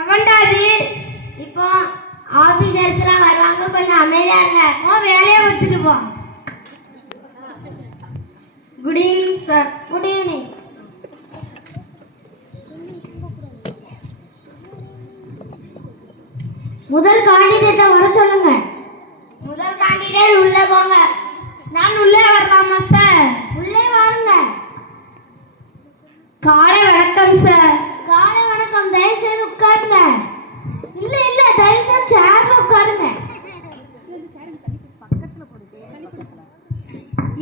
எவன்டாது? இப்போ ஆபீசர்ஸ்லாம் வருவாங்க, கொஞ்சம் அமைதியா இருங்க. வேலையை விட்டுட்டு போ. Good evening sir. Good evening. முதல் கேண்டிடேட்டை வர சொல்லுங்க. முதல் கேண்டிடேட் உள்ளே போங்க. நான் உள்ளே வரலாமா சார்? உள்ளே வாருங்க. காலை வணக்கம் சார். காலை வணக்கம். தயவுசெய்து உட்காருங்க. இல்ல இல்ல, தயவுசெய்து சேர்ல உட்காருங்க.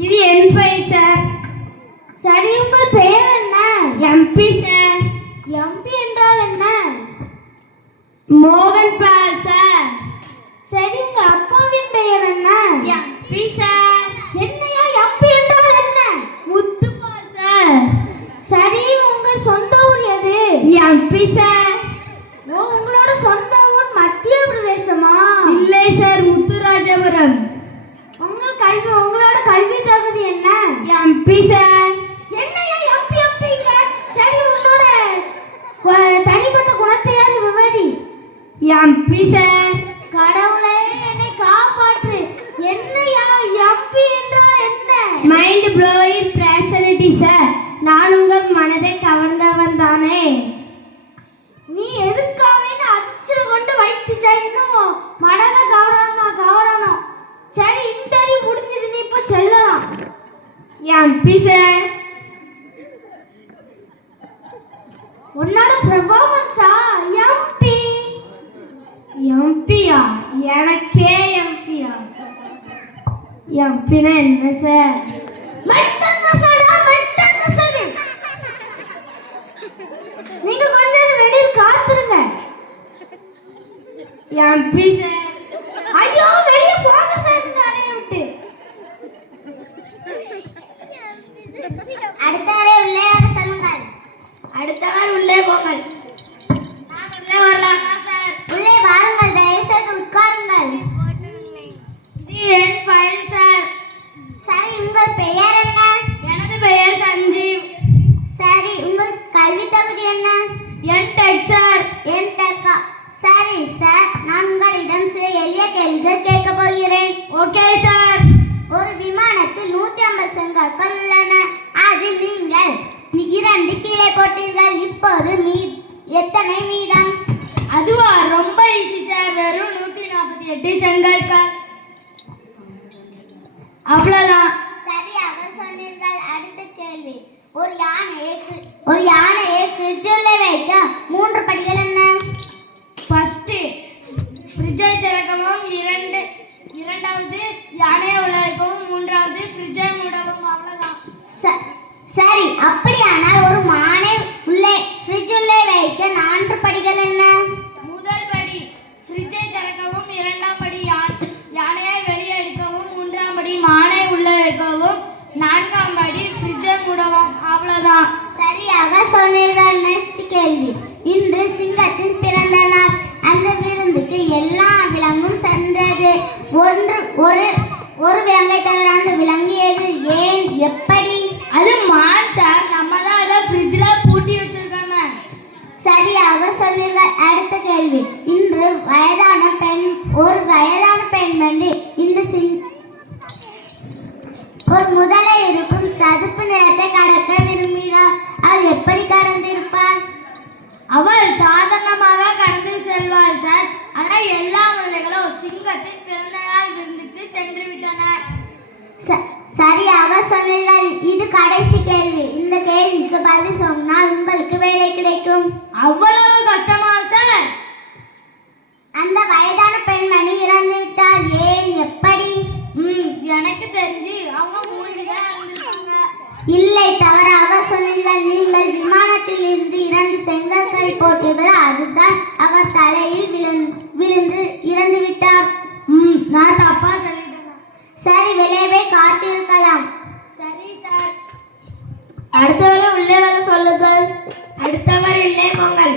இது என் ஃபைல் சார். சரி, உங்கள் பெயர் என்ன? MP sir. எம்பி என்றால் என்ன? மோகன் பால் சார். சரி, உங்க அப்பாவின் பெயர் என்ன? MP sir. என்னையா எம்பி என்றால் என்ன? முத்துபால் சார். சரி, உங்கள் சொந்த ஊர் எது? MP sir. ஓ, உங்களோட சொந்த ஊர் மத்திய பிரதேசமா? இல்லை சார், முத்துராஜபுரம். உங்களோட கல்வி தகுதி என்ன? MP sir. என்னையா எம்பி எம்பிங்க? சரி, உங்களோட தனிப்பட்ட குணத்தையாவது விவரி. MP sir. கடவுளே, என்னை காப்பாற்று. என்னையா எம்பி என்றால் என்ன? Mind blowing personality sir. நான் உங்கள் மனதை கவர்ந்தவன் தானே. நீ எதுக்காவேன்னு அதிர்ச்சி கொண்டு வைத்து இன்னும் மனதை கவரணும். சரி, இன்டர்வியூ முடிஞ்சது, நீ இப்போ செல்லலாம். எம்பி சார். உன்னோட பெர்ஃபார்மன்ஸா? எம்பி. எம்பியா? எனக்கே எம்பியா? எம்பினா என்ன சார்? மென்டல் பிரஷரா? Mental pressure. நீங்க கொஞ்சம் வெளியில் காத்துருங்க. MP sir. ஐயோ, வெளியே போங்க சார், இந்த அறையை விட்டு. அடுத்தவரை உள்ளே வர சொல்லுங்கள். அடுத்தவர் உள்ளே போங்கள். நான் உள்ளே வரலாமா சார்? உள்ளே வாருங்கள். தயவுசெய்து உட்காருங்கள். இது என் ஃபைல் சார். சரி, உங்கள் பெயர் என்ன? எனது பெயர் சஞ்சீவ். சரி, உங்கள் கல்வி தகுதி என்ன? என்டெக் சார். என்டெக்கா? சரி சார், நான் உங்களிடம் சில எளிய கேள்விகள் கேட்க போகிறேன். Okay sir. ஒரு விமானத்தில் 150 செங்கற்கள் உள்ளன. அதில் நீங்கள் 2 கீழே போட்டீர்கள். இப்போது எத்தனை மீதம்? அதுவா? ரொம்ப ஈஸி சார். வெறும் 148 செங்கற்கள். அவ்வளவுதான். சரியாக சொன்னீர்கள். அடுத்த கேள்வி. ஒரு யானையை ஃப்ரிட்ஜில் வைக்க 3 படிகள் என்ன? ஃபர்ஸ்ட் ஃப்ரிட்ஜை திறக்கவும், இரண்டாவது யானையை உள்ள வைக்கவும், மூன்றாவது ஃப்ரிட்ஜை மூடவும். அவ்வளவுதான். சரி, அப்படியானால் ஒரு மானை உள்ளே ஃப்ரிட்ஜ் உள்ளே வைக்க 4 படிகள் என்ன? முதல் படி ஃப்ரிட்ஜை திறக்கவும், இரண்டாம் படி யானையை வெளியே எடுக்கவும், மூன்றாம் படி மானை உள்ளே வைக்கவும், நான்காம் படி ஃப்ரிட்ஜை மூடவும். அவ்வளவுதான். சரியாக சொன்னீர்கள். நெக்ஸ்ட் கேள்வி. இன்று சிங்கத்தின் பிறந்த நாள். அந்த விருந்துக்கு எல்லா விலங்கும் சென்றது. ஒரு விலங்கை தவிர அந்த விலங்கு எது? ஏன்? எப்படி? அது மான் சார். நம்ம தான் அதை ஃப்ரிட்ஜில் பூட்டி வச்சிருக்காங்க. சரியாக சொன்னீர்கள். அடுத்த கேள்வி. இன்று ஒரு வயதான பெண்மணி ஒரு முதலை இருக்கும் சதுப்பு நிலத்தை கடக்க விரும்பினார். அவள் எப்படி கடந்திருப்பாள்? அவள் சாதாரணமாக கடந்து செல்வாள் சார். ஆனால் எல்லா முதலைகளும் சிங்கத்தின் பிறந்த நாள் விருந்துக்கு சென்று விட்டன. சரியாக சொன்னீர்கள். இது கடைசி கேள்வி. இந்த கேள்விக்கு பதில் சொன்னால் உங்களுக்கு வேலை கிடைக்கும். அவ்வளவு கஷ்டமா சார்? அந்த வயதான பெண்மணி இறந்து விட்டால். ஏன்? எப்படி? எனக்கு தெரிஞ்சு அவங்க மூலிகை இருந்திருக்காங்க. இல்லை, தவறாக சொன்னீர்கள். நீங்கள் விமானத்தில் இருந்து 2 செங்கற்களை போட்டீர்கள். அதுதான் அவர் தலையில் விழுந்து இறந்து விட்டார். நான் தப்பா சொல்லிட்டேன். சரி, விளைவே காத்திருக்கலாம். சரி சார். அடுத்தவரை உள்ளே வர சொல்லுங்கள். அடுத்தவர் உள்ளே போங்கள்.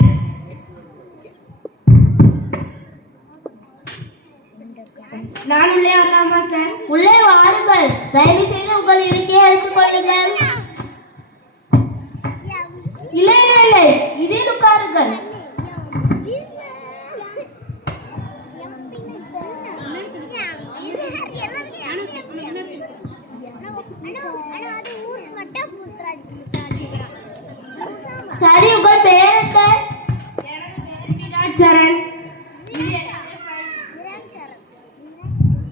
நான் உள்ளே வரலாமா சார்? உள்ளே வாருங்கள். தயவு செய்து உங்கள் இருக்கையை எடுத்துக் கொள்ளுங்கள். இல்லை இல்லை இல்லை, இதில் உட்காருங்கள். சரண்.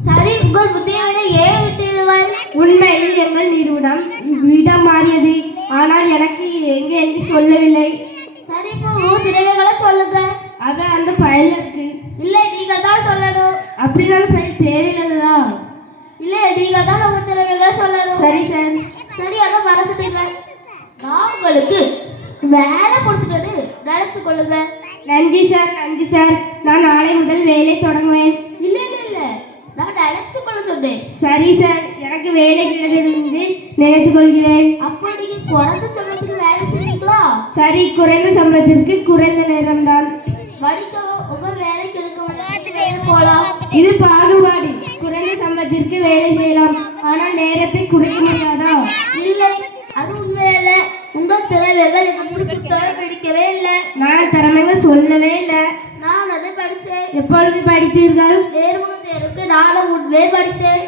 சரி, உங்கள் புத்தியை விட ஏன் விட்டீர்கள்? உண்மையில் எங்கள் நிறுவனம் இடம் மாறியது, ஆனால் எனக்கு எங்கே என்று சொல்லவில்லை. சரி, இப்போ திறமைகளை சொல்லுங்க. அவன் அந்த ஃபைல்ல இருக்கு. இல்லை, நீங்க தான் சொல்லணும். அப்படினால ஃபைல் தேவையில்லதா? இல்லை, நீங்க தான் உங்க திறமைகளை சொல்லணும். சரி சார். சரி, அதை மறந்துட்டீங்க. நான் உங்களுக்கு வேலை கொடுத்துட்டு நினைச்சு கொள்ளுங்க. நன்றி சார், நன்றி சார். நான் நாளை முதல் வேலை தொடங்குவேன். இல்ல இல்ல இல்ல, நான் நினைச்சு கொள்ள சொன்னேன். சரி சார், எனக்கு வேலை கிடைத்ததிலிருந்து நினைத்துக் கொள்கிறேன். அப்போ நீங்க குறைந்த சம்பளத்துக்கு வேலை செய்வீங்களா? சரி, குறைந்த சம்பளத்திற்கு குறைந்த நேரம்தான். வடிக்கவோ உங்க வேலை கிடைக்க போலாம். இது பாகுபாடு. குறைந்த சம்பளத்திற்கு வேலை செய்யலாம், ஆனால் நேரத்தை குறைக்க முடியாதா? இல்லை, அது உண்மையில உங்க திறமைகள் எனக்கு சுத்தம் பிடிக்கவே இல்லை. நான் திறமைகள் சொல்லவே இல்லை. நான் அதை படித்தேன். எப்பொழுது படித்தீர்கள்? நேர்முக தேர்வுக்கு நான் முன்பே படித்தேன்.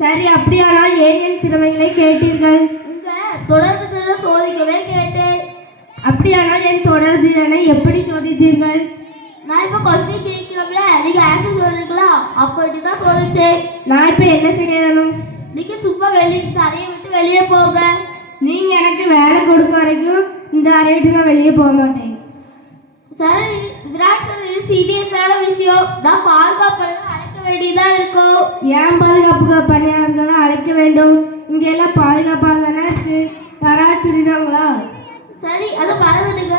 சரி, அப்படியானால் ஏன் என் திறமைகளை கேட்டீர்கள்? உங்க தொடர்பு திறனை சோதிக்கவே கேட்டேன். அப்படியானால் என் தொடர் திறனை எப்படி சோதித்தீர்கள்? நான் இப்போ கொஞ்சம் கேட்கிறோம்ல, நீங்க ஆன்சர் சொல்றீங்களா? அப்படி தான் சோதிச்சேன். நான் இப்போ என்ன செய்யணும்? நீங்க சும்மா வெளியே தரையை விட்டு வெளியே போங்க. நீங்க எனக்கு வேலை கொடுக்க வரைக்கும் இந்த அறையை விட்டு நான் வெளியே போக மாட்டேன். சரி விராட் சார், இது சீரியஸான விஷயம். நான் பாதுகாப்பாளர்கள் அழைக்க வேண்டியதா இருக்கும். ஏன் பாதுகாப்பு பணியாளர்களை அழைக்க வேண்டும்? இங்க எல்லாம் பாதுகாப்பாக தானே இருக்கு. யாராவது திருடாங்களா? சரி, அதை மறந்துடுங்க.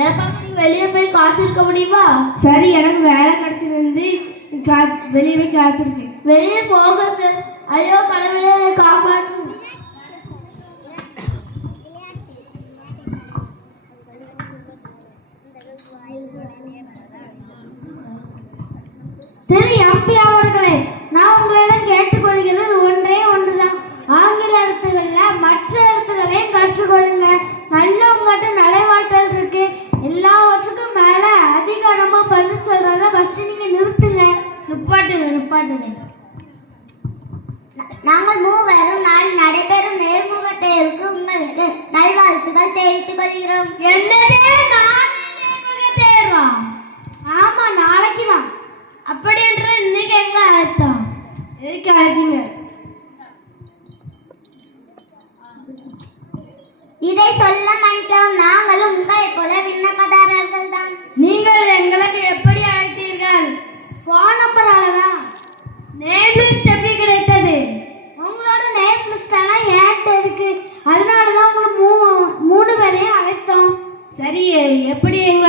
எனக்காக நீங்க வெளியே போய் காத்திருக்க முடியுமா? சரி, எனக்கு வேலை கிடைச்சிருந்து வெளியே போய் காத்திருக்கேன். வெளியே போக சார். ஐயோ கடவுளே, என்னை காப்பாற்றும். சரி எம்பி அவர்களே, நான் உங்களிடம் கேட்டுக்கொள்கிறது ஒன்றே ஒன்றுதான். ஆங்கில எழுத்துக்களில் மற்ற எழுத்துக்களையும் கற்றுக்கொள்ளுங்க. நல்ல உங்கள்கிட்ட நடைமாற்றல் இருக்கு. எல்லாவற்றுக்கும் மேலே அதிகாரமாக பதில் சொல்கிறத ஃபஸ்ட்டு நீங்கள் நிறுத்துங்க. நிப்பாட்டுங்க. நாங்கள் மூவரும் நாள் நடைபெறும் நேர்முக தேர்வுக்கு உங்களுக்கு நல்வாழ்த்துக்கள் தெரிவித்துக் கொள்கிறோம். என்னதே நேர்முக தேர்வா? ஆமாம், நாளைக்கு தான். அப்படி என்று இன்னைக்கு எங்களை அழைத்தோம். எதுக்கு அழைச்சிங்க? இதை சொல்ல மன்னிக்கவும், நாங்களும் உங்களை போல விண்ணப்பதாரர்கள் தான். நீங்கள் எங்களுக்கு எப்படி அழைத்தீர்கள்? ஃபோன் நம்பரால தான். நேம் லிஸ்ட் எப்படி கிடைத்தது? உங்களோட நேம் லிஸ்ட் எல்லாம் ஏன்ட்ட இருக்கு. அதனால தான் உங்களை மூணு பேரையும் அழைத்தோம். சரி, எப்படி எங்களை